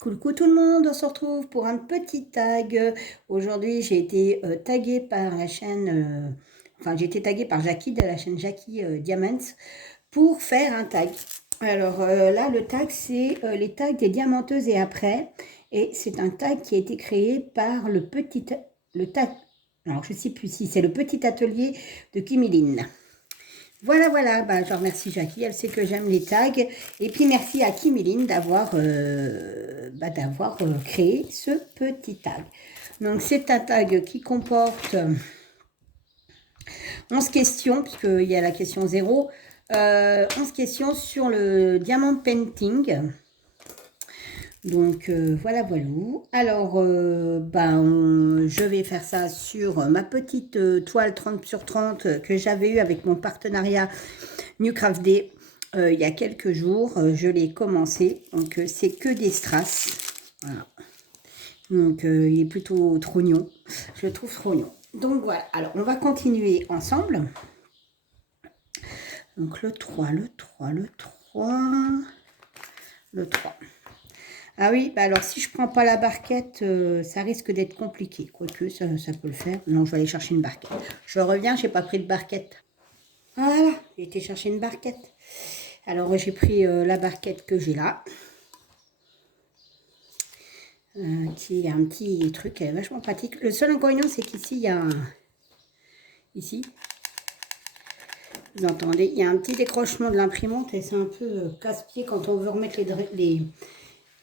Coucou tout le monde, on se retrouve pour un petit tag. Aujourd'hui, j'ai été taguée par la chaîne, j'ai été taguée par Jackie de la chaîne Jackie Diamonds pour faire un tag. Alors là, le tag, c'est les tags des diamanteuses et après. Et c'est un tag qui a été créé par alors je ne sais plus si c'est le petit atelier de Kimiline. Voilà, voilà, je remercie Jackie, elle sait que j'aime les tags. Et puis merci à Kimiline d'avoir créé ce petit tag. Donc c'est un tag qui comporte 11 questions, puisqu'il y a la question 0. 11 questions sur le diamant painting. Donc voilà, voilà. Alors, je vais faire ça sur ma petite toile 30 sur 30 que j'avais eue avec mon partenariat Newcraft Day il y a quelques jours. Je l'ai commencé. Donc c'est que des strass. Voilà. Donc il est plutôt trognon. Je le trouve trognon. Donc voilà. Alors on va continuer ensemble. Donc le 3, le 3, le 3, le 3. Ah oui, alors si je prends pas la barquette, ça risque d'être compliqué. Quoique, ça peut le faire. Non, je vais aller chercher une barquette. Je reviens, j'ai pas pris de barquette. Voilà, j'ai été chercher une barquette. Alors, j'ai pris la barquette que j'ai là. Qui est un petit truc vachement pratique. Le seul inconvénient, c'est qu'ici, il y a un... Ici, vous entendez, il y a un petit décrochement de l'imprimante et c'est un peu casse-pied quand on veut remettre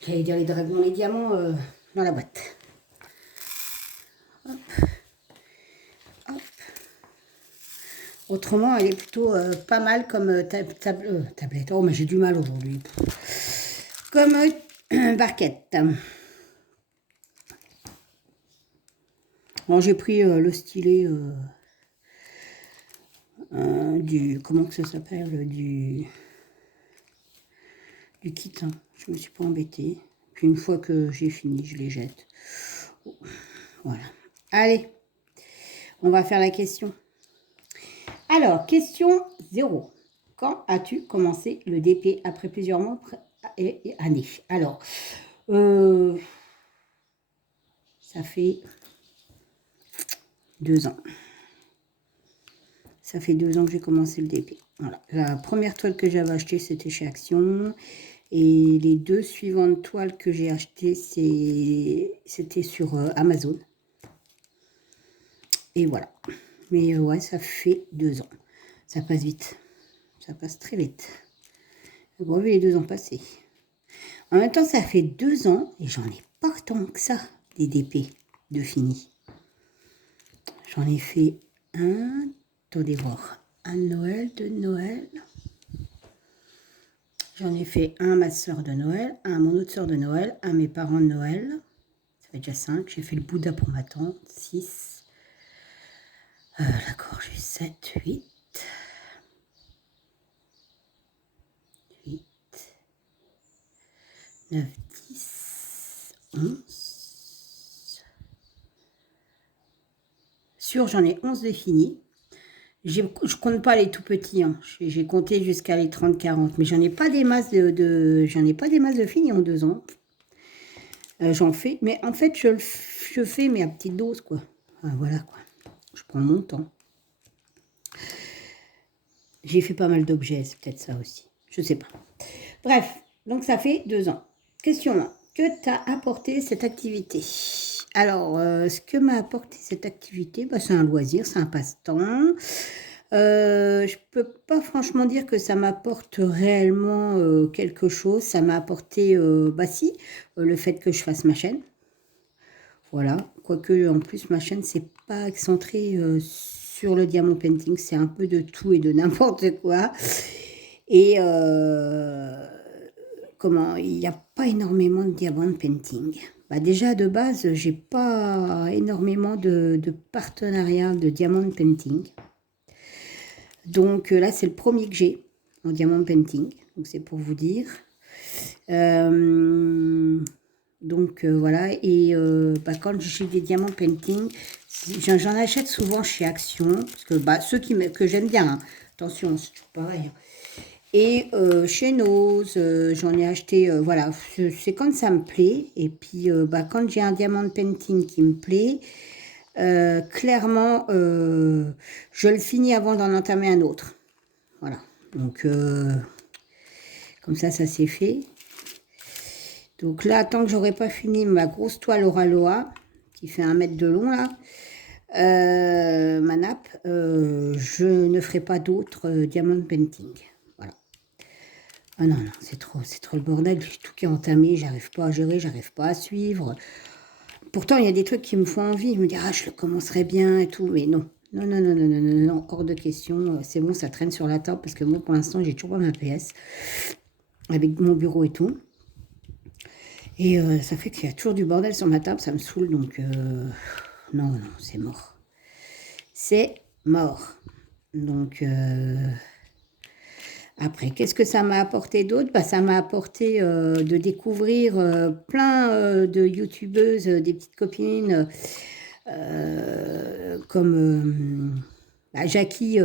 j'allais dire les dragons, les diamants dans la boîte. Hop. Hop. Autrement, elle est plutôt pas mal comme tablette. Oh, mais j'ai du mal aujourd'hui. Comme barquette. Bon, j'ai pris le stylet comment que ça s'appelle, du kit. Hein. Je me suis pas embêtée. Puis une fois que j'ai fini, je les jette. Voilà. Allez, on va faire la question. Alors, question 0. Quand as-tu commencé le DP après plusieurs mois et années? Alors, ça fait 2 ans. Ça fait 2 ans que j'ai commencé le DP. Voilà. La première toile que j'avais achetée, c'était chez Action. Et les 2 suivantes toiles que j'ai achetées, c'était sur Amazon. Et voilà. Mais ouais, ça fait 2 ans. Ça passe vite. Ça passe très vite. Vous avez les 2 ans passés. En même temps, ça fait 2 ans et j'en ai pas tant que ça, des DP de fini. J'en ai fait un, attendez voir, un Noël de Noël. J'en ai fait un à ma soeur de Noël, un à mon autre soeur de Noël, un à mes parents de Noël. Ça fait déjà 5. J'ai fait le Bouddha pour ma tante, 6. D'accord, j'ai 7, 8. 8, 9, 10, 11. Sûr, j'en ai 11 définis. Je compte pas les tout petits, hein. J'ai compté jusqu'à les 30-40, mais j'en ai pas des masses j'en ai pas des masses de finis en 2 ans. J'en fais, mais en fait je fais mais à petite dose quoi. Enfin, voilà quoi. Je prends mon temps. J'ai fait pas mal d'objets, c'est peut-être ça aussi. Je sais pas. Bref, donc ça fait 2 ans. Question 1. Que t'a apporté cette activité? Alors, ce que m'a apporté cette activité, c'est un loisir, c'est un passe-temps. Je peux pas franchement dire que ça m'apporte réellement quelque chose. Ça m'a apporté, si, le fait que je fasse ma chaîne. Voilà. Quoique, en plus, ma chaîne, c'est pas excentré sur le diamant painting. C'est un peu de tout et de n'importe quoi. Et il n'y a pas énormément de diamant painting. Déjà, de base, j'ai pas énormément de partenariats de diamant painting. Donc là, c'est le premier que j'ai en diamant painting. Donc c'est pour vous dire. Voilà. Et quand j'ai des diamants painting, j'en achète souvent chez Action. Parce que ceux que j'aime bien. Hein. Attention, c'est toujours pareil. Hein. Et chez Nose, j'en ai acheté, voilà, c'est quand ça me plaît. Et puis, bah, quand j'ai un diamant painting qui me plaît, clairement, je le finis avant d'en entamer un autre. Voilà. Donc, comme ça c'est fait. Donc là, tant que j'aurai pas fini ma grosse toile Oraloa, qui fait 1 mètre de long, là, ma nappe, je ne ferai pas d'autres diamond painting. Voilà. Ah non, non, c'est trop le bordel. Tout qui est entamé, j'arrive pas à gérer, j'arrive pas à suivre. Pourtant, il y a des trucs qui me font envie. Je me dis, ah, je le commencerai bien et tout, mais non. Non, non, non, non, non, non, non, hors de question. C'est bon, ça traîne sur la table parce que moi, pour l'instant, j'ai toujours pas ma PS avec mon bureau et tout. Et ça fait qu'il y a toujours du bordel sur ma table, ça me saoule, donc non, non, c'est mort. C'est mort. Donc, après, qu'est-ce que ça m'a apporté d'autre? Bah, ça m'a apporté de découvrir plein de youtubeuses, des petites copines, comme bah, Jackie,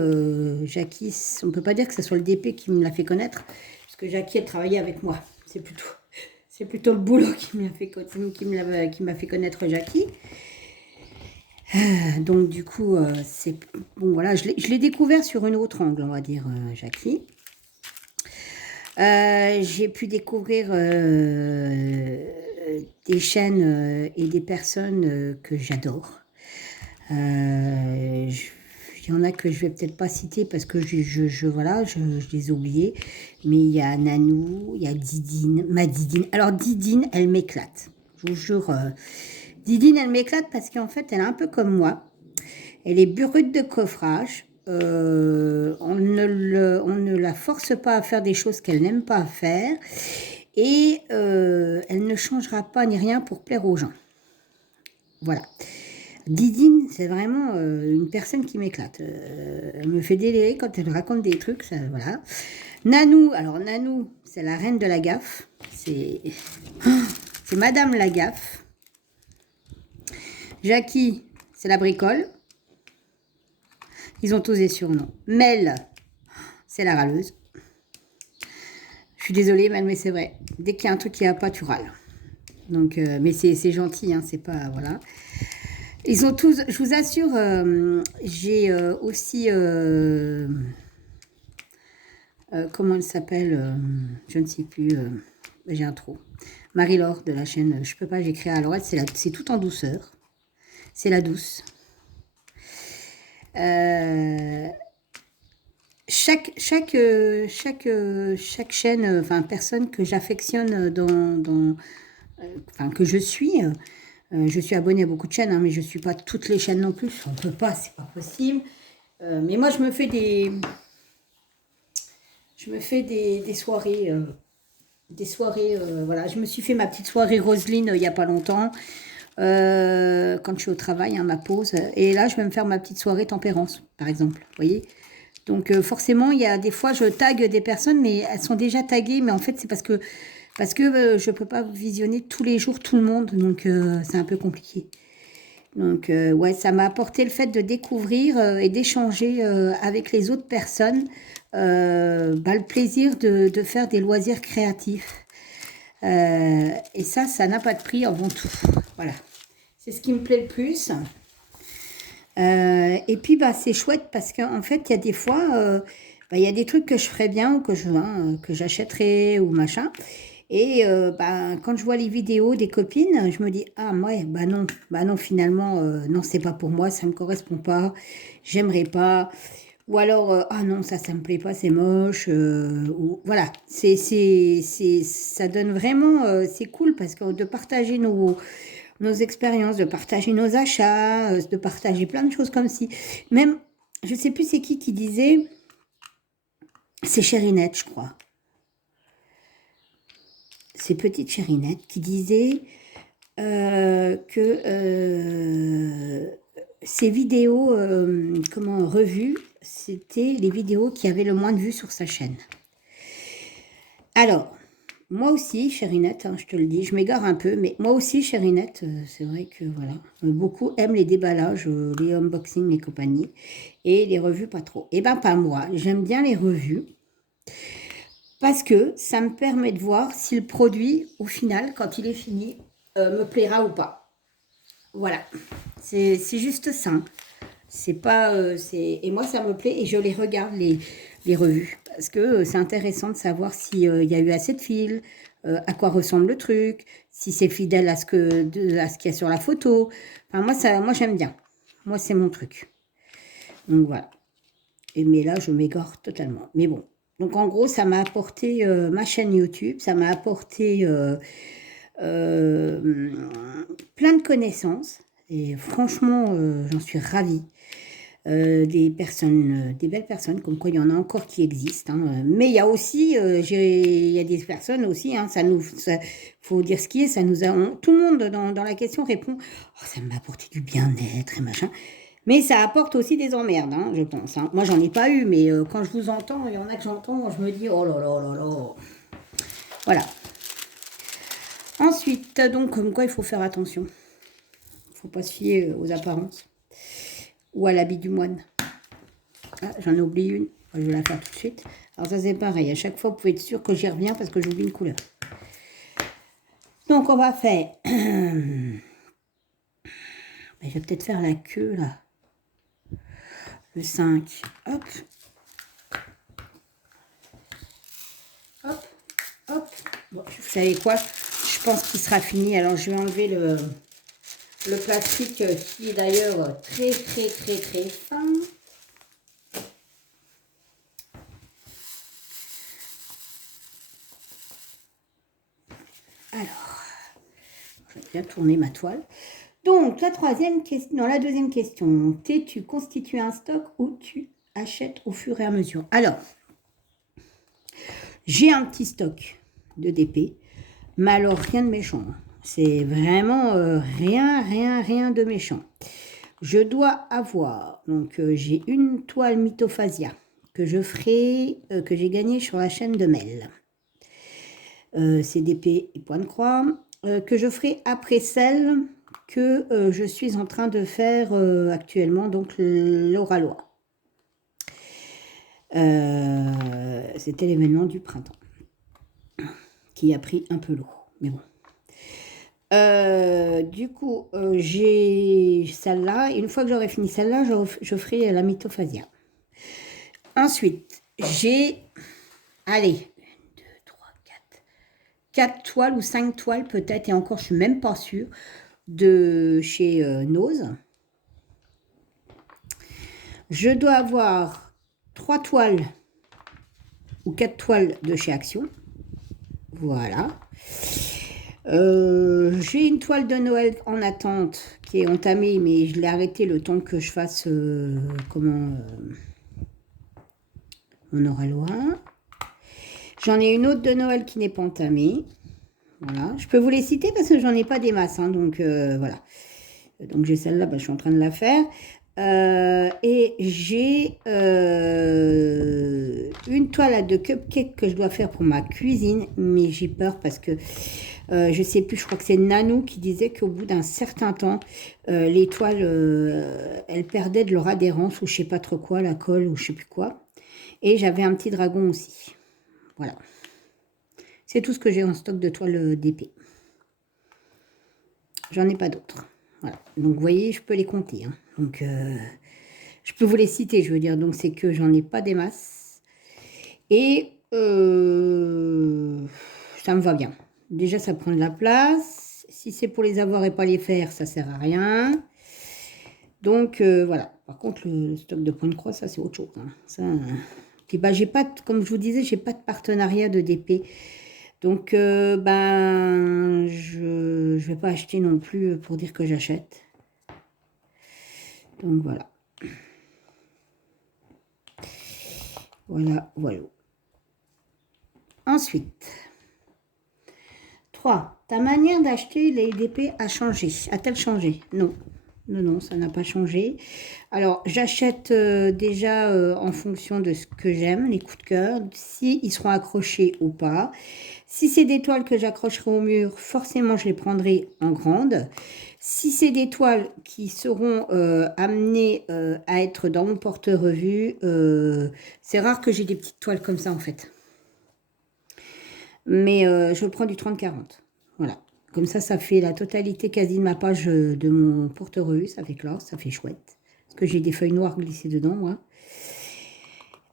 Jackie, on ne peut pas dire que ce soit le DP qui me l'a fait connaître, parce que Jackie, elle travaillait avec moi. C'est plutôt le boulot qui m'a fait connaître Jackie. Donc du coup, c'est bon, voilà, je l'ai découvert sur une autre angle, on va dire, Jackie. J'ai pu découvrir des chaînes et des personnes que j'adore. Il y en a que je vais peut-être pas citer parce que voilà, je les ai oubliés. Mais il y a Nanou, il y a Didine, ma Didine. Alors Didine, elle m'éclate. Je vous jure, Didine, elle m'éclate parce qu'en fait, elle est un peu comme moi. Elle est brute de coffrage. On ne la force pas à faire des choses qu'elle n'aime pas faire. Et elle ne changera pas ni rien pour plaire aux gens. Voilà. Didine, c'est vraiment une personne qui m'éclate. Elle me fait délirer quand elle raconte des trucs, ça, voilà. Nanou, alors Nanou, c'est la reine de la gaffe. C'est Madame la gaffe. Jackie, c'est la bricole. Ils ont tous des surnoms. Mel, c'est la râleuse. Je suis désolée, Mel, mais c'est vrai. Dès qu'il y a un truc qui va pas, tu râles. Donc, mais c'est gentil, hein, c'est pas, voilà. Ils ont tous, je vous assure, j'ai aussi, comment elle s'appelle, je ne sais plus, j'ai un trou. Marie-Laure de la chaîne, je peux pas, j'écris à l'oreille, c'est tout en douceur. C'est la douce. Chaque chaîne, enfin personne que j'affectionne enfin que je suis abonnée à beaucoup de chaînes, hein, mais je suis pas toutes les chaînes non plus. On peut pas, c'est pas possible. Mais moi, je me fais des soirées, voilà. Je me suis fait ma petite soirée Roselyne il y a pas longtemps. Quand je suis au travail, hein, ma pause. Et là, je vais me faire ma petite soirée tempérance, par exemple. Vous voyez? Donc forcément, il y a des fois, je tag des personnes, mais elles sont déjà taguées. Mais en fait, c'est parce que je ne peux pas visionner tous les jours tout le monde. Donc c'est un peu compliqué. Donc ouais, ça m'a apporté le fait de découvrir et d'échanger avec les autres personnes. Le plaisir de faire des loisirs créatifs. Et ça n'a pas de prix avant tout. Voilà. C'est ce qui me plaît le plus. Et puis, bah, c'est chouette parce qu'en fait, il y a des fois, il y a des trucs que je ferais bien ou que j'achèterais ou machin. Et quand je vois les vidéos des copines, je me dis, ah ouais, bah non, finalement, non, c'est pas pour moi, ça me correspond pas, j'aimerais pas. Ou alors, ah non, ça me plaît pas, c'est moche. Ou, voilà, ça donne vraiment, c'est cool parce que de partager nos expériences, de partager nos achats, de partager plein de choses comme si. Même, je sais plus c'est qui disait, c'est Chérinette, je crois. C'est petite Chérinette qui disait que ces vidéos, revues, c'était les vidéos qui avaient le moins de vues sur sa chaîne. Alors, moi aussi, Chérinette, hein, je te le dis, je m'égare un peu, mais moi aussi, Chérinette, c'est vrai que voilà, beaucoup aiment les déballages, les unboxings et compagnie, et les revues pas trop. Eh ben, pas moi, j'aime bien les revues. Parce que ça me permet de voir si le produit, au final, quand il est fini, me plaira ou pas. Voilà, c'est juste ça. C'est pas, et moi, ça me plaît et je les regarde, les revues. Parce que c'est intéressant de savoir s'il y a eu assez de fils, à quoi ressemble le truc, si c'est fidèle à ce qu'il y a sur la photo. Enfin, moi j'aime bien. Moi, c'est mon truc. Donc voilà. Mais là, je m'égare totalement. Mais bon. Donc en gros, ça m'a apporté ma chaîne YouTube, ça m'a apporté plein de connaissances. Et franchement, j'en suis ravie. Des personnes, des belles personnes, comme quoi il y en a encore qui existent. Hein. Mais il y a aussi, il y a des personnes aussi, hein, faut dire ce qui est, ça nous a, tout le monde dans la question répond, oh, ça m'a apporté du bien-être et machin. Mais ça apporte aussi des emmerdes, hein, je pense. Hein. Moi, j'en ai pas eu, mais quand je vous entends, il y en a que j'entends, je me dis, oh là là là là. Voilà. Ensuite, donc, comme quoi il faut faire attention. Il ne faut pas se fier aux apparences ou à l'habit du moine. Ah, j'en ai oublié une. Je vais la faire tout de suite. Alors ça, c'est pareil. À chaque fois, vous pouvez être sûr que j'y reviens parce que j'oublie une couleur. Donc, on va faire... je vais peut-être faire la queue, là. Le 5. Hop. Hop. Hop. Bon, vous savez quoi? Je pense qu'il sera fini. Alors, je vais enlever le plastique qui est d'ailleurs très, très, très, très fin. Alors, je vais bien tourner ma toile. Donc, la troisième question, non, la deuxième question. T'es-tu constitué un stock ou tu achètes au fur et à mesure? Alors, j'ai un petit stock de DP, mais alors rien de méchant. C'est vraiment rien de méchant. Je dois avoir, donc j'ai une toile Mythophasia que je ferai, que j'ai gagnée sur la chaîne de Mel. CDP et point de croix, que je ferai après celle que je suis en train de faire actuellement, donc l'Oralois. C'était l'événement du printemps qui a pris un peu l'eau, mais bon. Du coup, j'ai celle-là. Une fois que j'aurai fini celle-là, je ferai la Mythophasia. Ensuite, j'ai, allez, 4 toiles ou 5 toiles peut-être, et encore je suis même pas sûre, de chez Nose. Je dois avoir 3 toiles ou 4 toiles de chez Action. Voilà. J'ai une toile de Noël en attente qui est entamée, mais je l'ai arrêtée le temps que je fasse mon Oralois. J'en ai une autre de Noël qui n'est pas entamée. Voilà. Je peux vous les citer parce que j'en ai pas des masses. Hein, donc voilà. Donc j'ai celle-là, je suis en train de la faire. Et j'ai une toile de cupcake que je dois faire pour ma cuisine, mais j'ai peur parce que je sais plus, je crois que c'est Nanou qui disait qu'au bout d'un certain temps, les toiles, elles perdaient de leur adhérence ou je sais pas trop quoi, la colle ou je sais plus quoi. Et j'avais un petit dragon aussi. Voilà. C'est tout ce que j'ai en stock de toiles d'épée. J'en ai pas d'autres. Voilà. Donc, vous voyez, je peux les compter. Hein. Donc, je peux vous les citer, je veux dire. Donc, c'est que j'en ai pas des masses. Et ça me va bien. Déjà, ça prend de la place. Si c'est pour les avoir et pas les faire, ça sert à rien. Donc, voilà. Par contre, le stock de point de croix, ça, c'est autre chose. Hein. Ça, j'ai pas, comme je vous disais, j'ai pas de partenariat de DP. Donc, je vais pas acheter non plus pour dire que j'achète. Donc, voilà. Voilà. Ensuite, 3. Ta manière d'acheter les DP a changé. A-t-elle changé? Non. Non, ça n'a pas changé. Alors, j'achète déjà en fonction de ce que j'aime, les coups de cœur, si ils seront accrochés ou pas. Si c'est des toiles que j'accrocherai au mur, forcément, je les prendrai en grande. Si c'est des toiles qui seront amenées à être dans mon porte-revue, c'est rare que j'ai des petites toiles comme ça, en fait. Mais je prends du 30-40. Voilà. Comme ça fait la totalité quasi de ma page de mon porte-revue. Ça fait classe, ça fait chouette. Parce que j'ai des feuilles noires glissées dedans, moi.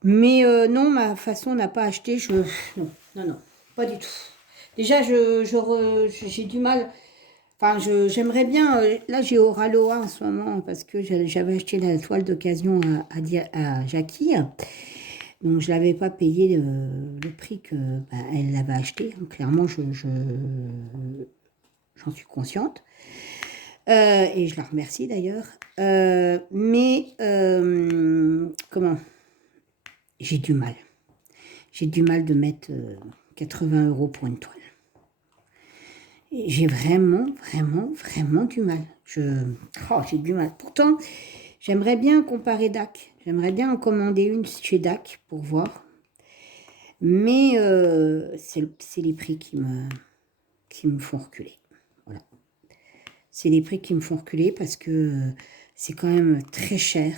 Mais non, ma façon n'a pas acheté. Non, non, non, pas du tout. Déjà, j'ai du mal. Enfin, j'aimerais bien. Là, j'ai Oraloa en ce moment parce que j'avais acheté la toile d'occasion à Jackie. Donc, je ne l'avais pas payé le prix que elle l'avait acheté. Donc, clairement, j'en suis consciente. Et je la remercie d'ailleurs. Comment? J'ai du mal. J'ai du mal de mettre 80 € pour une toile. J'ai vraiment, vraiment, vraiment du mal. J'ai du mal. Pourtant, j'aimerais bien comparer DAC. J'aimerais bien en commander une chez DAC pour voir. Mais c'est les prix qui me font reculer. Voilà. C'est les prix qui me font reculer parce que c'est quand même très cher.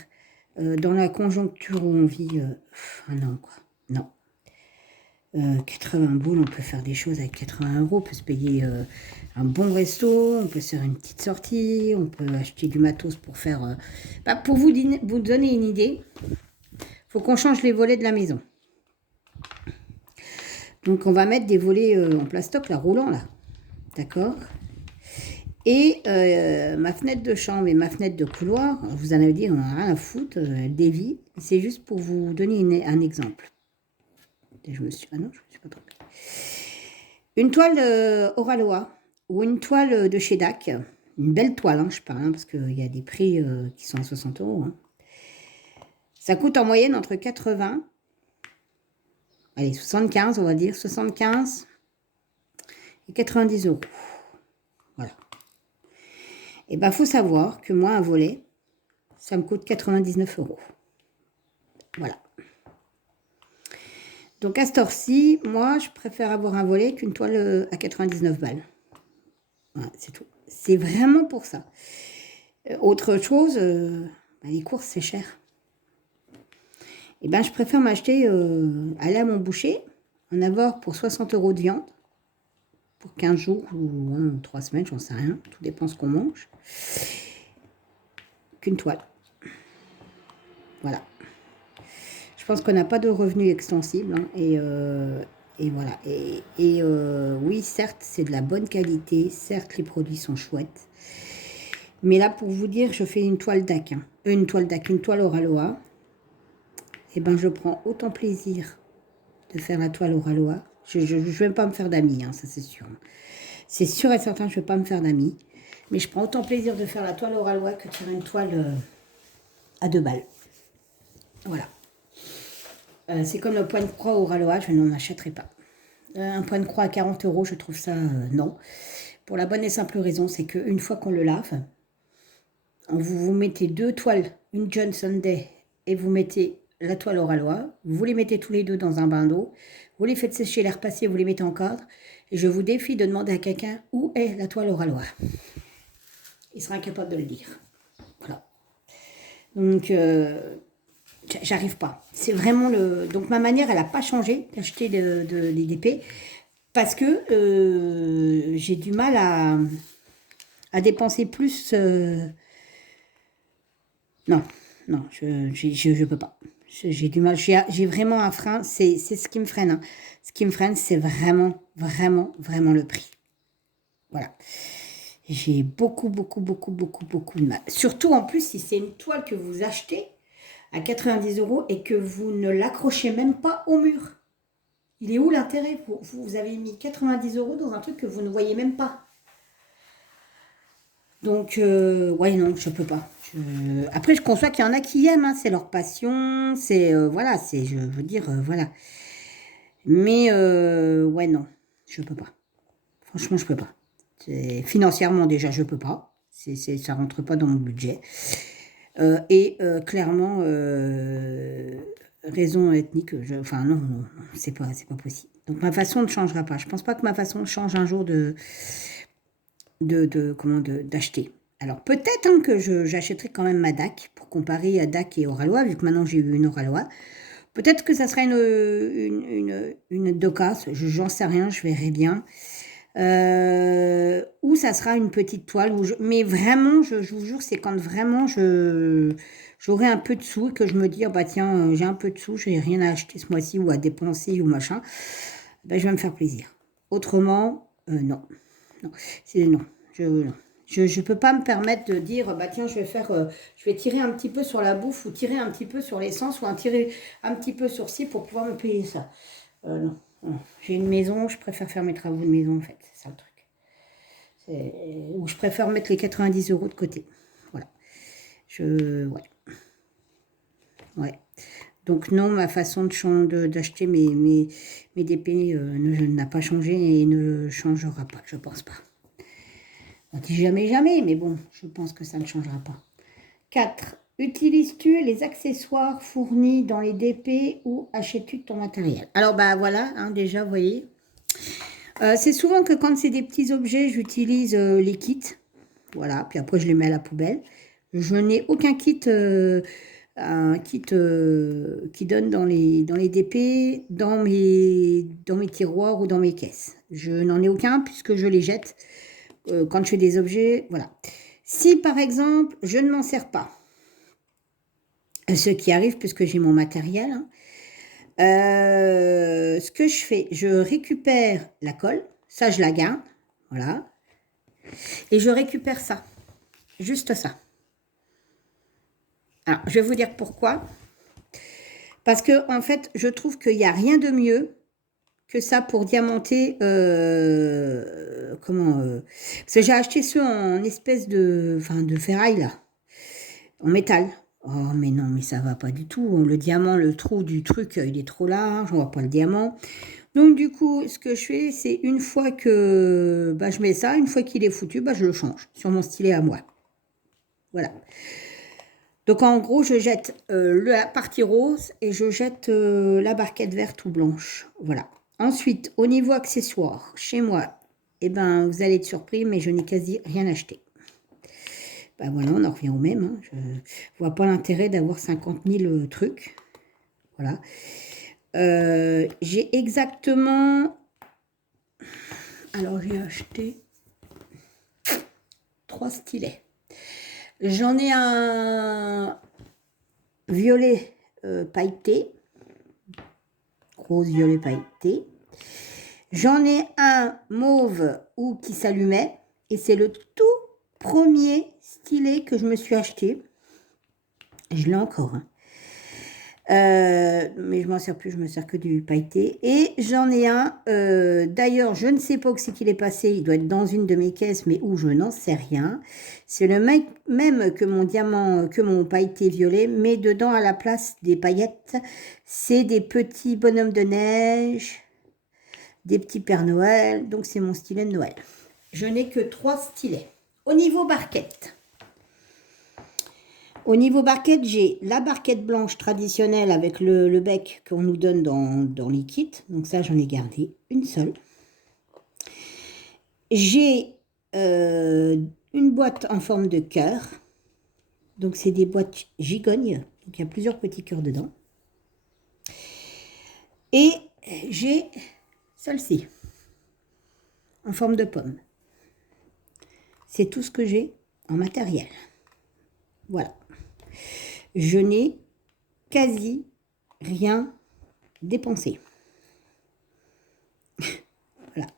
Dans la conjoncture où on vit, non, quoi. Non. 80 boules, on peut faire des choses avec 80 €. On peut se payer un bon resto, on peut se faire une petite sortie, on peut acheter du matos pour faire... pour vous donner une idée, il faut qu'on change les volets de la maison. Donc, on va mettre des volets en plastoc, là, roulants, là. D'accord? Et ma fenêtre de chambre et ma fenêtre de couloir, vous en avez dit, on n'a rien à foutre, elle dévie. C'est juste pour vous donner un exemple. Ah non, je me suis pas trompée. Une toile Oraloa ou une toile de chez DAC, une belle toile, hein, je parle, parce qu'il y a des prix qui sont à 60 €. Hein. Ça coûte en moyenne entre 80, allez, 75, on va dire, 75 et 90 €. Voilà. Et bien, il faut savoir que moi, un volet, ça me coûte 99 €. Voilà. Donc, à cette heure-ci, moi, je préfère avoir un volet qu'une toile à 99 balles. Voilà, c'est tout. C'est vraiment pour ça. Autre chose, les courses, c'est cher. Et ben, je préfère m'acheter, aller à mon boucher, en avoir pour 60 € de viande, pour 15 jours ou 3 semaines, j'en sais rien, tout dépend ce qu'on mange, qu'une toile. Voilà. Je pense qu'on n'a pas de revenus extensibles, hein, et voilà. Et oui, certes, c'est de la bonne qualité, certes, les produits sont chouettes. Mais là, pour vous dire, je fais une toile DAC, hein. Une toile DAC, une toile Oraloa. Et ben, je prends autant plaisir de faire la toile Oraloa. Je ne vais pas me faire d'amis, hein, ça c'est sûr. C'est sûr et certain, je ne vais pas me faire d'amis. Mais je prends autant plaisir de faire la toile Oraloa que de faire une toile à 2 balles. Voilà. C'est comme le point de croix Oraloa, je n'en achèterai pas. Un point de croix à 40 €, je trouve ça non. Pour la bonne et simple raison, c'est qu'une fois qu'on le lave, vous mettez 2 toiles, une John Sunday, et vous mettez la toile Oraloa, vous les mettez tous les deux dans un bain d'eau, vous les faites sécher l'air passé, vous les mettez en cadre, et je vous défie de demander à quelqu'un où est la toile Oraloa. Il sera incapable de le dire. Voilà. Donc, j'arrive pas. C'est vraiment le... Donc, ma manière, elle n'a pas changé d'acheter les DP, parce que j'ai du mal à dépenser plus... Non, je peux pas. J'ai du mal. J'ai vraiment un frein. C'est ce qui me freine. Hein. Ce qui me freine, c'est vraiment, vraiment, vraiment le prix. Voilà. J'ai beaucoup de mal. Surtout, en plus, si c'est une toile que vous achetez à 90 € et que vous ne l'accrochez même pas au mur. Il est où l'intérêt? Vous avez mis 90 € dans un truc que vous ne voyez même pas. Donc, ouais, non, je peux pas. Après, je conçois qu'il y en a qui aiment, hein, c'est leur passion, c'est, voilà, c'est, je veux dire, voilà. Mais, ouais, non, je peux pas. Franchement, je peux pas. Financièrement, déjà, je peux pas. Ça rentre pas dans mon budget. Clairement, raison ethnique, enfin, non, c'est pas possible. Donc, ma façon ne changera pas. Je pense pas que ma façon change un jour d'acheter. Alors peut-être hein, que j'achèterai quand même ma DAC pour comparer à DAC et Oraloa, vu que maintenant j'ai eu une Oraloa, Peut-être que ça sera une docasse, j'en sais rien, je verrai bien. Ou ça sera une petite toile. Mais vraiment, je vous jure, c'est quand vraiment j'aurai un peu de sous et que je me dis, oh bah tiens, j'ai un peu de sous, j'ai rien à acheter ce mois-ci ou à dépenser ou machin, ben, je vais me faire plaisir. Autrement, non. Non, c'est non. Non. Je peux pas me permettre de dire, bah tiens, je vais tirer un petit peu sur la bouffe ou tirer un petit peu sur l'essence ou tirer un petit peu sur ci pour pouvoir me payer ça. Non. J'ai une maison, je préfère faire mes travaux de maison en fait, c'est ça le truc. Ou je préfère mettre les 90 € de côté. Voilà. Ouais. Ouais. Donc non, ma façon d'acheter mes DP n'a pas changé et ne changera pas, je pense pas. On dit jamais jamais, mais bon, je pense que ça ne changera pas. 4. Utilises-tu les accessoires fournis dans les DP ou achètes-tu ton matériel? Alors, bah voilà, hein, déjà, vous voyez. C'est souvent que quand c'est des petits objets, j'utilise les kits. Voilà, puis après, je les mets à la poubelle. Je n'ai aucun kit, un kit qui donne dans les DP, dans mes tiroirs ou dans mes caisses. Je n'en ai aucun puisque je les jette quand je fais des objets. Voilà. Si, par exemple, je ne m'en sers pas, ce qui arrive puisque j'ai mon matériel, hein, ce que je fais, je récupère la colle, ça je la garde, voilà, et je récupère ça, juste ça. Alors, je vais vous dire pourquoi. Parce que, en fait, je trouve qu'il n'y a rien de mieux que ça pour diamanter, parce que j'ai acheté ceux en espèce de ferraille, là, en métal. Oh, mais non, mais ça va pas du tout. Le diamant, le trou du truc, il est trop large, on voit pas le diamant. Donc, du coup, ce que je fais, c'est une fois que je mets ça, une fois qu'il est foutu, je le change sur mon stylet à moi. Voilà. Donc, en gros, je jette la partie rose et je jette la barquette verte ou blanche. Voilà. Ensuite, au niveau accessoires, chez moi, eh ben, vous allez être surpris, mais je n'ai quasi rien acheté. Ben voilà, on en revient au même. Hein. Je ne vois pas l'intérêt d'avoir 50 000 trucs. Voilà. J'ai exactement... Alors, j'ai acheté 3 stylets. J'en ai un violet pailleté. Rose, violet pailleté. J'en ai un mauve ou qui s'allumait. Et c'est le tout premier stylet que je me suis acheté. Je l'ai encore. Hein. Mais je m'en sers plus, je me sers que du pailleté. Et j'en ai un, d'ailleurs, je ne sais pas où c'est qu'il est passé, il doit être dans une de mes caisses, mais où je n'en sais rien. C'est le même que mon diamant, que mon pailleté violet, mais dedans, à la place des paillettes, c'est des petits bonhommes de neige, des petits Pères Noël, donc c'est mon stylet de Noël. Je n'ai que 3 stylets. Au niveau barquette. Au niveau barquette, j'ai la barquette blanche traditionnelle avec le bec qu'on nous donne dans les kits. Donc ça, j'en ai gardé une seule. J'ai une boîte en forme de cœur. Donc c'est des boîtes gigognes. Donc il y a plusieurs petits cœurs dedans. Et j'ai celle-ci, en forme de pomme. C'est tout ce que j'ai en matériel. Voilà. Je n'ai quasi rien dépensé. Voilà.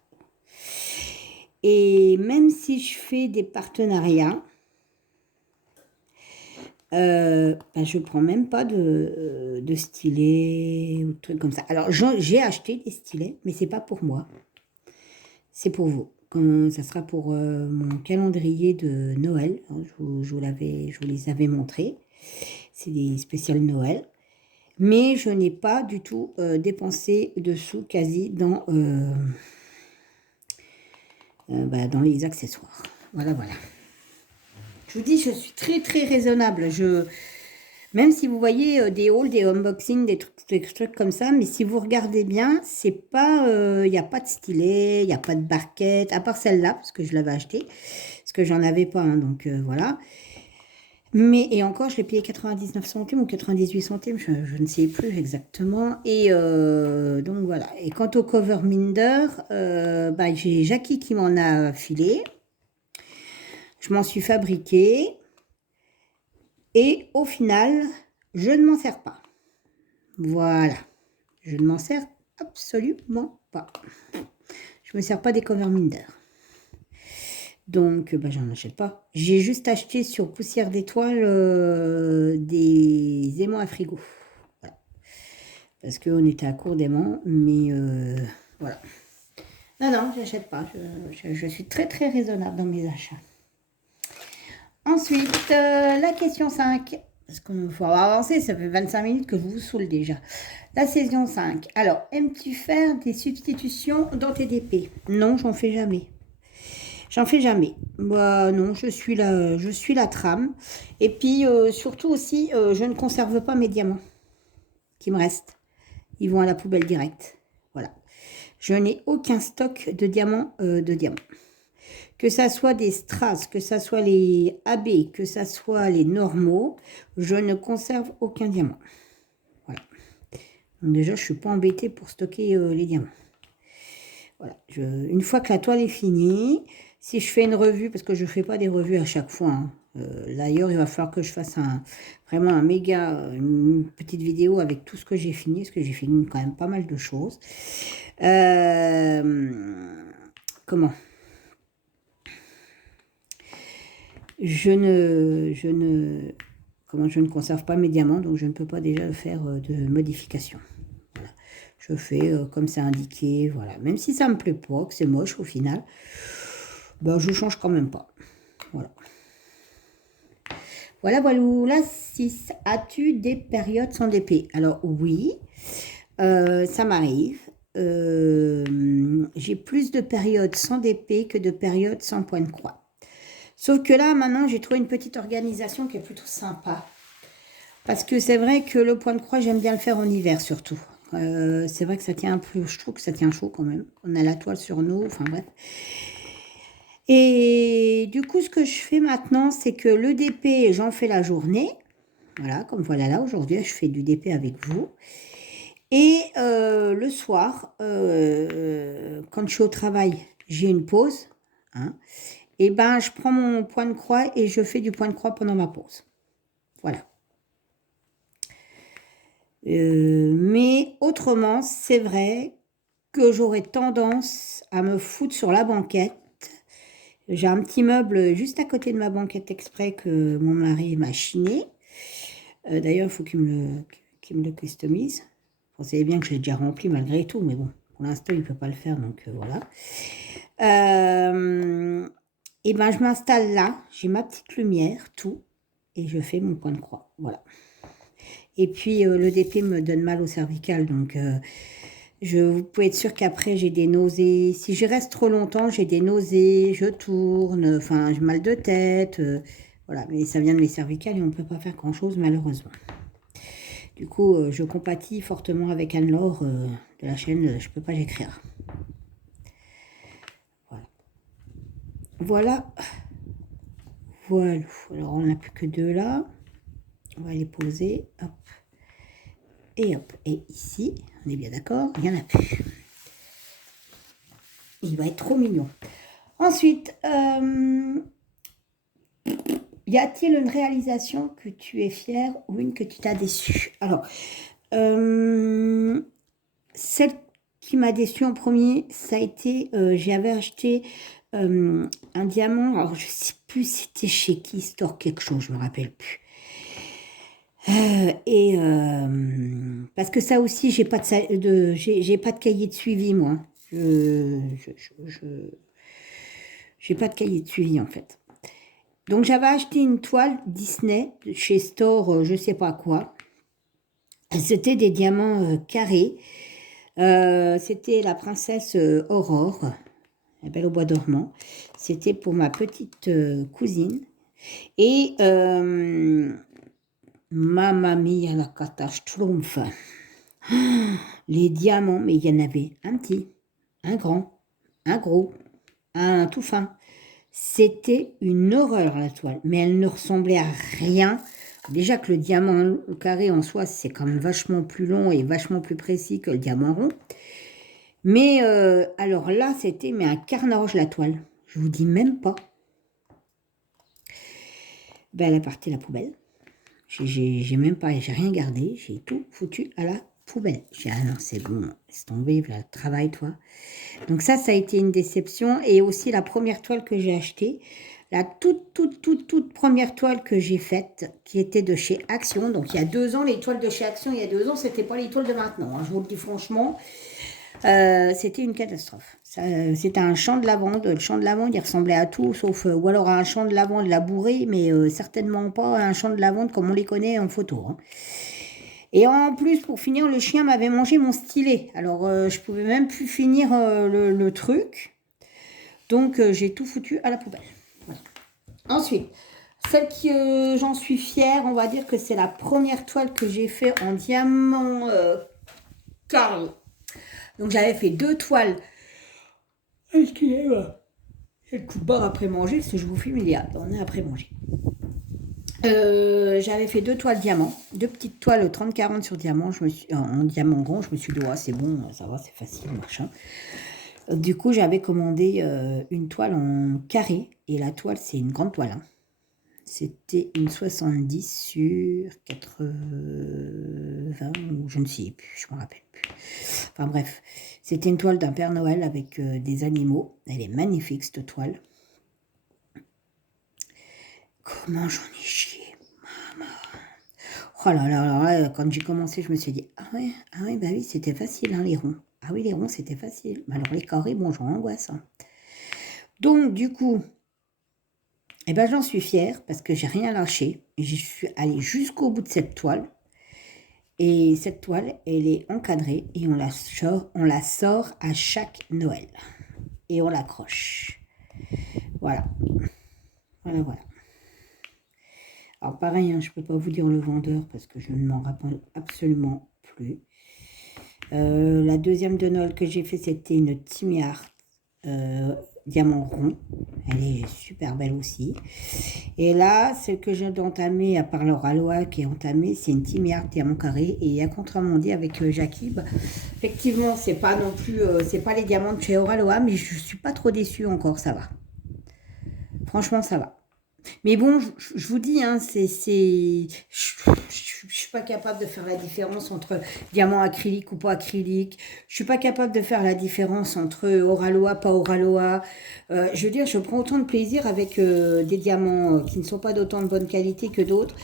Et même si je fais des partenariats, je ne prends même pas de stylet ou de trucs comme ça. Alors, j'ai acheté des stylets, mais ce n'est pas pour moi. C'est pour vous. Ça sera pour mon calendrier de Noël. Je vous les avais montrés. C'est des spéciales Noël. Mais je n'ai pas du tout dépensé de sous quasi dans les accessoires. Voilà. Je vous dis, je suis très très raisonnable. Même si vous voyez des hauls, des unboxings, des trucs comme ça, mais si vous regardez bien, c'est pas, il n'y a pas de stylet, il n'y a pas de barquette, à part celle-là, parce que je l'avais achetée, parce que j'en avais pas, hein, donc voilà. Mais, et encore, je l'ai payé 99 centimes ou 98 centimes, je ne sais plus exactement. Et donc voilà. Et quant au cover Minder, bah, j'ai Jackie qui m'en a filé. Je m'en suis fabriqué. Et au final, je ne m'en sers pas. Voilà. Je ne m'en sers absolument pas. Je ne me sers pas des cover Minder. Donc, bah, j'en achète pas. J'ai juste acheté sur Poussière d'étoiles des aimants à frigo. Voilà. Parce qu'on était à court d'aimants, mais voilà. Non, non, j'achète pas. Je suis très, très raisonnable dans mes achats. Ensuite, la question 5. Parce qu'il faut avancer, ça fait 25 minutes que je vous saoule déjà. La saison 5. Alors, aimes-tu faire des substitutions dans tes DP? Non, j'en fais jamais. J'en fais jamais. Moi, non, je suis la trame. Et puis, surtout aussi, je ne conserve pas mes diamants qui me restent. Ils vont à la poubelle directe. Voilà. Je n'ai aucun stock de diamants. Que ça soit des strass, que ça soit les AB, que ça soit les normaux, je ne conserve aucun diamant. Voilà. Donc déjà, je ne suis pas embêtée pour stocker les diamants. Voilà. Une fois que la toile est finie, si je fais une revue, parce que je ne fais pas des revues à chaque fois, hein, d'ailleurs, il va falloir que je fasse vraiment une petite vidéo avec tout ce que j'ai fini, parce que j'ai fini quand même pas mal de choses. Comment je ne conserve pas mes diamants, donc je ne peux pas déjà faire de modification. Voilà. Je fais comme c'est indiqué, voilà. Même si ça me plaît pas, que c'est moche au final, ben, je change quand même pas. Voilà. Voilà, voilà. La 6. As-tu des périodes sans DP? Alors oui, ça m'arrive. J'ai plus de périodes sans DP que de périodes sans point de croix. Sauf que là, maintenant, j'ai trouvé une petite organisation qui est plutôt sympa. Parce que c'est vrai que le point de croix, j'aime bien le faire en hiver surtout. C'est vrai que ça tient un peu, je trouve que ça tient chaud quand même. On a la toile sur nous, enfin bref. Et du coup, ce que je fais maintenant, c'est que le DP, j'en fais la journée. Voilà, comme voilà là, aujourd'hui, je fais du DP avec vous. Et le soir, quand je suis au travail, j'ai une pause. Hein, et ben, je prends mon point de croix et je fais du point de croix pendant ma pause. Voilà. Mais autrement, c'est vrai que j'aurais tendance à me foutre sur la banquette. J'ai un petit meuble juste à côté de ma banquette exprès que mon mari m'a chiné. D'ailleurs, il faut qu'il me le customise. Vous savez bien que je l'ai déjà rempli malgré tout, mais bon, pour l'instant, il ne peut pas le faire, donc voilà. Et ben, je m'installe là, j'ai ma petite lumière, tout, et je fais mon point de croix. Voilà. Et puis, le DP me donne mal au cervical, donc vous pouvez être sûr qu'après, j'ai des nausées. Si je reste trop longtemps, j'ai des nausées, je tourne, enfin, j'ai mal de tête. Voilà, mais ça vient de mes cervicales et on ne peut pas faire grand-chose, malheureusement. Du coup, je compatis fortement avec Anne-Laure de la chaîne Je peux pas l'écrire. Voilà. Voilà. Voilà. Alors, on n'a plus que deux là. On va les poser. Hop. Et hop. Et ici, on est bien d'accord, il n'y en a plus. Il va être trop mignon. Ensuite, y a-t-il une réalisation que tu es fière ou une que tu t'as déçue? Alors, celle qui m'a déçue en premier, ça a été, j'avais acheté un diamant, alors je ne sais plus si c'était chez qui, Store quelque chose, je ne me rappelle plus. Parce que ça aussi, j'ai pas de cahier de suivi, moi. J'ai pas de cahier de suivi, en fait. Donc, j'avais acheté une toile Disney chez Store, je sais pas quoi. C'était des diamants carrés. C'était la princesse Aurore, la Belle au bois dormant. C'était pour ma petite cousine. Et Mamma mia la catastrophe. Les diamants, mais il y en avait un petit, un grand, un gros, un tout fin. C'était une horreur la toile, mais elle ne ressemblait à rien. Déjà que le diamant carré en soi, c'est quand même vachement plus long et vachement plus précis que le diamant rond. Mais alors là, c'était mais un carnage la toile. Je vous dis même pas. Ben, elle est partie à la poubelle. J'ai même pas, j'ai rien gardé. J'ai tout foutu à la poubelle. J'ai dit, ah non, c'est bon, laisse tomber, là, travaille toi. Donc ça a été une déception. Et aussi la première toile que j'ai achetée, la toute première toile que j'ai faite, qui était de chez Action. Donc il y a 2 ans, les toiles de chez Action, il y a 2 ans, c'était pas les toiles de maintenant. Hein, je vous le dis franchement, c'était une catastrophe. C'était un champ de lavande. Le champ de lavande, il ressemblait à tout, sauf ou alors à un champ de lavande labouré, mais certainement pas un champ de lavande comme on les connaît en photo. Hein. Et en plus, pour finir, le chien m'avait mangé mon stylet. Alors, je pouvais même plus finir le truc. Donc, j'ai tout foutu à la poubelle. Voilà. Ensuite, celle qui j'en suis fière, on va dire que c'est la première toile que j'ai fait en diamant carré. Donc, j'avais fait 2 toiles. Excusez-moi. J'ai le coup de barre après manger, parce que je vous filme, il y a. On est après manger. J'avais fait 2 toiles diamant, 2 petites toiles 30-40 sur diamant, en diamant rond, je me suis dit, ouais, c'est bon, ça va, c'est facile, machin. Du coup, j'avais commandé une toile en carré, et la toile, c'est une grande toile. Hein. C'était une 70 sur 80, ou je ne sais plus, je ne me rappelle plus. Enfin bref, c'était une toile d'un Père Noël avec des animaux. Elle est magnifique, cette toile. Comment j'en ai chié, maman. Oh là là là, quand j'ai commencé, je me suis dit, ah ouais, bah oui, c'était facile, hein, les ronds. Ah oui, les ronds, c'était facile. Mais alors les carrés, bon, j'en angoisse. Hein. Donc, du coup, eh ben, j'en suis fière parce que j'ai rien lâché. Je suis allée jusqu'au bout de cette toile. Et cette toile, elle est encadrée et on la sort à chaque Noël. Et on l'accroche. Voilà. Voilà. Alors pareil, hein, je ne peux pas vous dire le vendeur parce que je ne m'en rappelle absolument plus. La deuxième de Noël que j'ai fait, c'était une Timmy Art diamant rond. Elle est super belle aussi. Et là, celle que j'ai entamée, à part leur Aloha qui est entamée, c'est une Timmy Art diamant carré. Et à contrairement dit avec Jackie, bah, effectivement, c'est pas non plus, c'est pas les diamants de chez Aloha, mais je suis pas trop déçue encore, ça va. Franchement, ça va. Mais bon, je vous dis, hein, je suis pas capable de faire la différence entre diamant acrylique ou pas acrylique. Je suis pas capable de faire la différence entre Oraloa, pas Oraloa. Je veux dire, je prends autant de plaisir avec des diamants qui ne sont pas d'autant de bonne qualité que d'autres.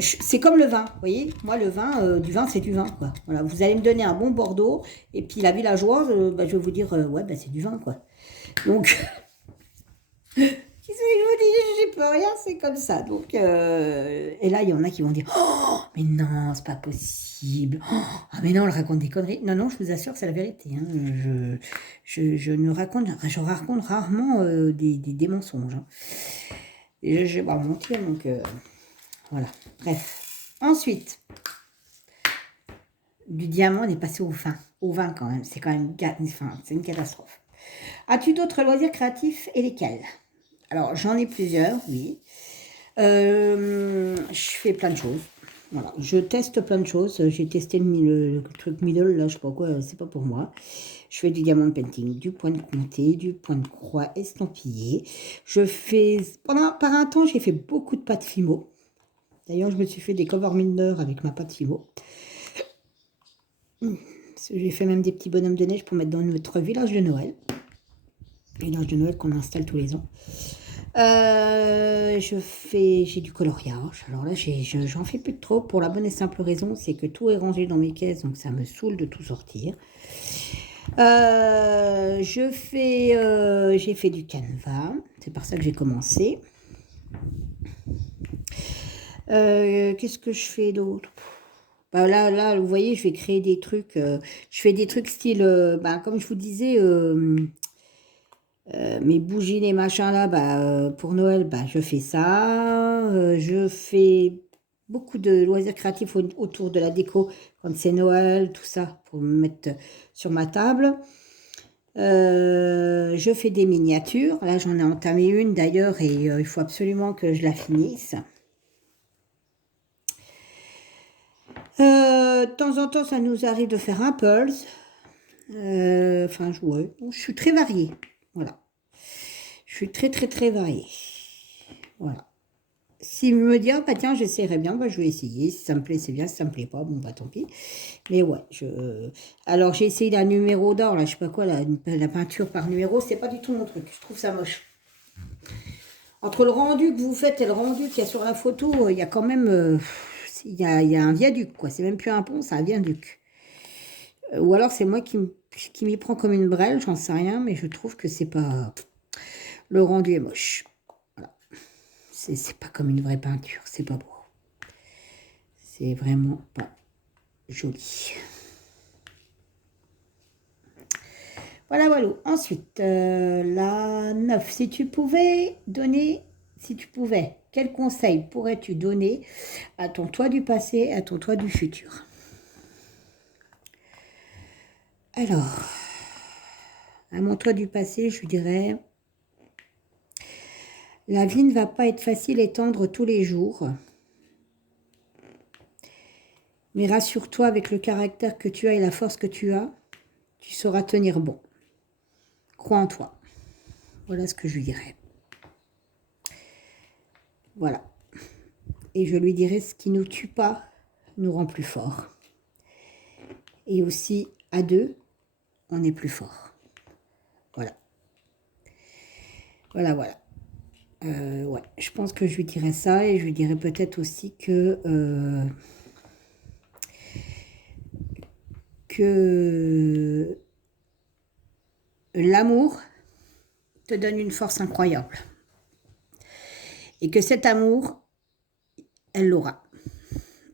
C'est comme le vin, vous voyez. Moi, le vin, du vin, c'est du vin, quoi. Voilà, vous allez me donner un bon Bordeaux, et puis la villageoise, bah, je vais vous dire, ouais, bah, c'est du vin, quoi. Donc... Qu'est-ce que je vous dis, j'y peux rien, c'est comme ça. Donc, et là, il y en a qui vont dire, oh, mais non, c'est pas possible. Oh, ah, mais non, elle raconte des conneries. Non, non, je vous assure, c'est la vérité. Hein. Je raconte rarement des mensonges. Hein. Et je vais pas mentir, donc voilà. Bref. Ensuite, du diamant, on est passé au vin. Au vin, quand même. C'est quand même c'est une catastrophe. As-tu d'autres loisirs créatifs et lesquels? Alors, j'en ai plusieurs, oui. Je fais plein de choses. Voilà, je teste plein de choses. J'ai testé le truc middle, là, je sais pas quoi, c'est pas pour moi. Je fais du diamond painting, du point de comté, du point de croix estampillé. Je fais, par un temps, j'ai fait beaucoup de pâte Fimo. D'ailleurs, je me suis fait des cover Minder avec ma pâte Fimo. J'ai fait même des petits bonhommes de neige pour mettre dans notre village de Noël. Village de Noël qu'on installe tous les ans. J'ai du coloriage. Alors là, j'en fais plus de trop pour la bonne et simple raison, c'est que tout est rangé dans mes caisses, donc ça me saoule de tout sortir. J'ai fait du canevas, c'est par ça que j'ai commencé. Qu'est-ce que je fais d'autre? Bah là, vous voyez, je vais créer des trucs. Je fais des trucs style, comme je vous disais. Mes bougies, les machins là, pour Noël, je fais ça. Je fais beaucoup de loisirs créatifs autour de la déco quand c'est Noël, tout ça, pour me mettre sur ma table. Je fais des miniatures. Là, j'en ai entamé une d'ailleurs et il faut absolument que je la finisse. De temps en temps, ça nous arrive de faire un pulse. Enfin, ouais, je suis très variée. Voilà. Je suis très, très, très variée. Voilà. Si me dit, ah, bah tiens, j'essaierai bien, bah, je vais essayer. Si ça me plaît, c'est bien. Si ça me plaît pas, bon, bah tant pis. Mais ouais, alors j'ai essayé la numéro d'or, là, je sais pas quoi, la peinture par numéro, c'est pas du tout mon truc. Je trouve ça moche. Entre le rendu que vous faites et le rendu qu'il y a sur la photo, il y a quand même... il y a un viaduc, quoi. C'est même plus un pont, c'est un viaduc. Ou alors c'est moi qui m'y prend comme une brêle, j'en sais rien, mais je trouve que c'est pas... Le rendu est moche. Voilà. C'est pas comme une vraie peinture, c'est pas beau. C'est vraiment pas joli. Voilà, voilà. Ensuite, la 9. Si tu pouvais, quel conseil pourrais-tu donner à ton toi du passé, à ton toi du futur? Alors, à mon toi du passé, je lui dirais, la vie ne va pas être facile et tendre tous les jours. Mais rassure-toi, avec le caractère que tu as et la force que tu as, tu sauras tenir bon. Crois en toi. Voilà ce que je lui dirais. Voilà. Et je lui dirais, ce qui ne nous tue pas nous rend plus forts. Et aussi, à deux, on est plus fort. Voilà. Voilà, voilà. Ouais, je pense que je lui dirais ça et je lui dirais peut-être aussi que l'amour te donne une force incroyable. Et que cet amour, elle l'aura.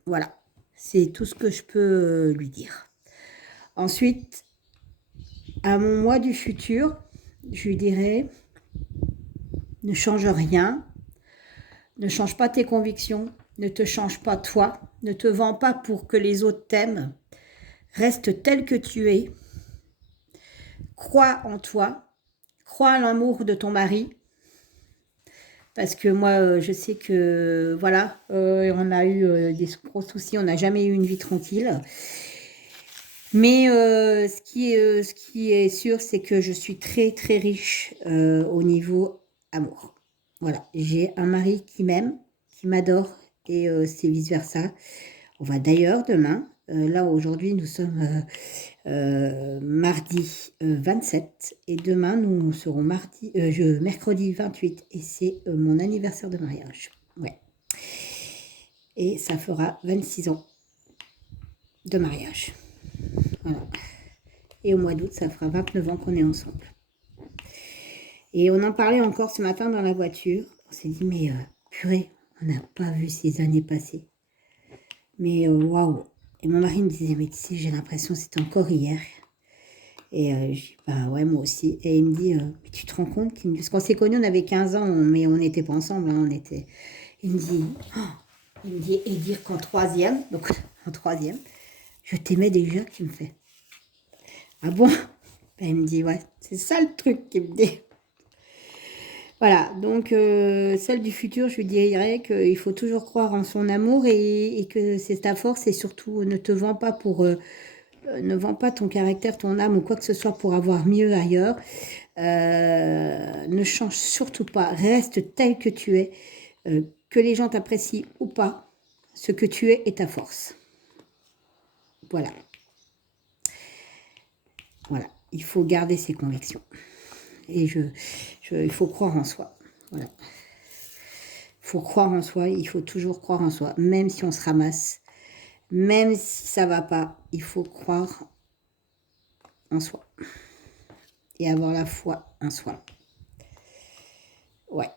Voilà. C'est tout ce que je peux lui dire. Ensuite, à mon moi du futur, je lui dirais, ne change rien, ne change pas tes convictions, ne te change pas toi, ne te vends pas pour que les autres t'aiment, reste tel que tu es, crois en toi, crois à l'amour de ton mari, parce que moi, je sais que, voilà, on a eu des gros soucis, on n'a jamais eu une vie tranquille. Mais ce qui est sûr, c'est que je suis très, très riche au niveau amour. Voilà, j'ai un mari qui m'aime, qui m'adore, et c'est vice-versa. On va d'ailleurs demain, là aujourd'hui nous sommes mardi 27, et demain nous serons mercredi 28, et c'est mon anniversaire de mariage. Ouais. Et ça fera 26 ans de mariage. Voilà. Et au mois d'août, ça fera 29 ans qu'on est ensemble. Et on en parlait encore ce matin dans la voiture. On s'est dit, mais purée, on n'a pas vu ces années passées. Mais waouh. Et mon mari me disait, mais tu sais, j'ai l'impression que c'était encore hier. Et je dis, bah ouais, moi aussi. Et il me dit, mais tu te rends compte parce qu'on s'est connus, on avait 15 ans, mais on n'était pas ensemble. Hein, il me dit, et dire qu'en troisième, donc en troisième, je t'aimais déjà, qu'il me fait. Ah bon? Ben, il me dit, ouais, c'est ça le truc qu'il me dit. Voilà, donc celle du futur, je lui dirais qu'il faut toujours croire en son amour et que c'est ta force et surtout ne te vends pas ne vends pas ton caractère, ton âme ou quoi que ce soit pour avoir mieux ailleurs. Ne change surtout pas, reste tel que tu es, que les gens t'apprécient ou pas, ce que tu es est ta force. Voilà. Voilà, il faut garder ses convictions. Et il faut croire en soi. Voilà. Il faut croire en soi, il faut toujours croire en soi, même si on se ramasse, même si ça va pas, il faut croire en soi et avoir la foi en soi. Ouais.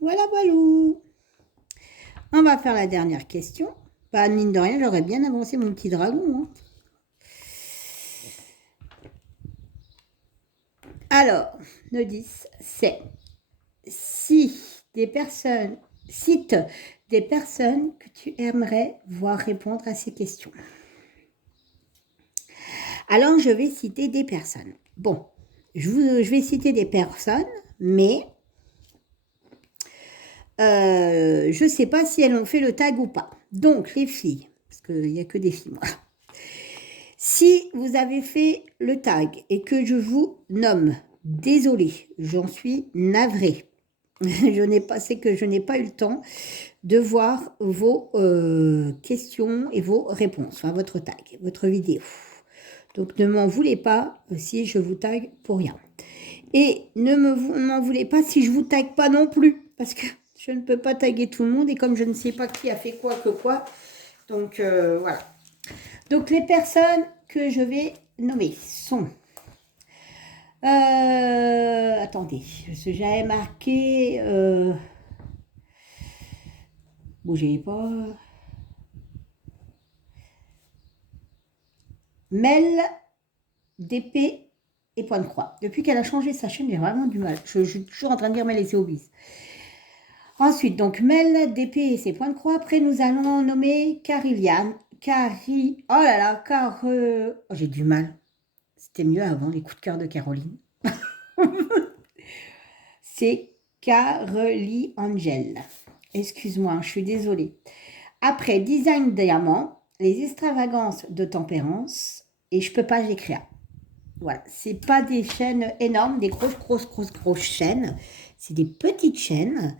Voilà, voilà. On va faire la dernière question. Bah, mine de rien, j'aurais bien avancé mon petit dragon. Hein. Alors, le 10, c'est cite des personnes que tu aimerais voir répondre à ces questions. Alors, je vais citer des personnes. Bon, je vais citer des personnes, mais je ne sais pas si elles ont fait le tag ou pas. Donc, les filles, parce qu'il n'y a que des filles, moi. Si vous avez fait le tag et que je vous nomme, désolée, j'en suis navrée. C'est que je n'ai pas eu le temps de voir vos questions et vos réponses, enfin votre tag, votre vidéo. Donc ne m'en voulez pas si je vous tag pour rien. Et ne m'en voulez pas si je vous tag pas non plus, parce que je ne peux pas taguer tout le monde et comme je ne sais pas qui a fait quoi que quoi, donc voilà. Donc les personnes que je vais nommer sont... attendez, j'avais marqué... bougez pas... Mel, DP et point de croix. Depuis qu'elle a changé sa chaîne, j'ai vraiment du mal. Je suis toujours en train de dire Mel et ses hobbies. Ensuite, donc Mel, DP et ses points de croix. Après, nous allons nommer Cariliane. Oh là là, oh, j'ai du mal. C'était mieux avant, les coups de cœur de Caroline. C'est Caroline Angel. Excuse-moi, je suis désolée. Après, Design Diamant, les extravagances de tempérance. Et je peux pas l'écrire. Voilà, c'est pas des chaînes énormes, des grosses chaînes. C'est des petites chaînes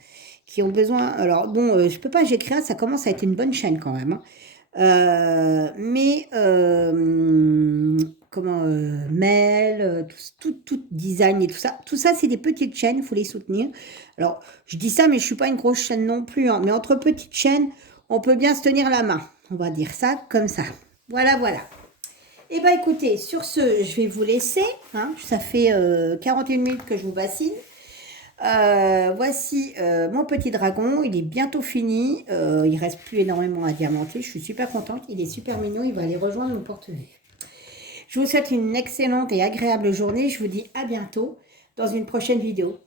qui ont besoin... Alors bon, je peux pas j'écrire, ça commence à être une bonne chaîne quand même. Hein. Mail, tout design et tout ça c'est des petites chaînes, il faut les soutenir. Alors, je dis ça, mais je suis pas une grosse chaîne non plus. Hein, mais entre petites chaînes, on peut bien se tenir la main. On va dire ça comme ça. Voilà. Eh bien, écoutez, sur ce, je vais vous laisser. Hein, ça fait 41 minutes que je vous bassine. Voici mon petit dragon. Il est bientôt fini. Il ne reste plus énormément à diamanter. Je suis super contente. Il est super mignon. Il va aller rejoindre mon porte-vue. Je vous souhaite une excellente et agréable journée. Je vous dis à bientôt dans une prochaine vidéo.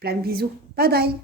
Plein de bisous. Bye bye.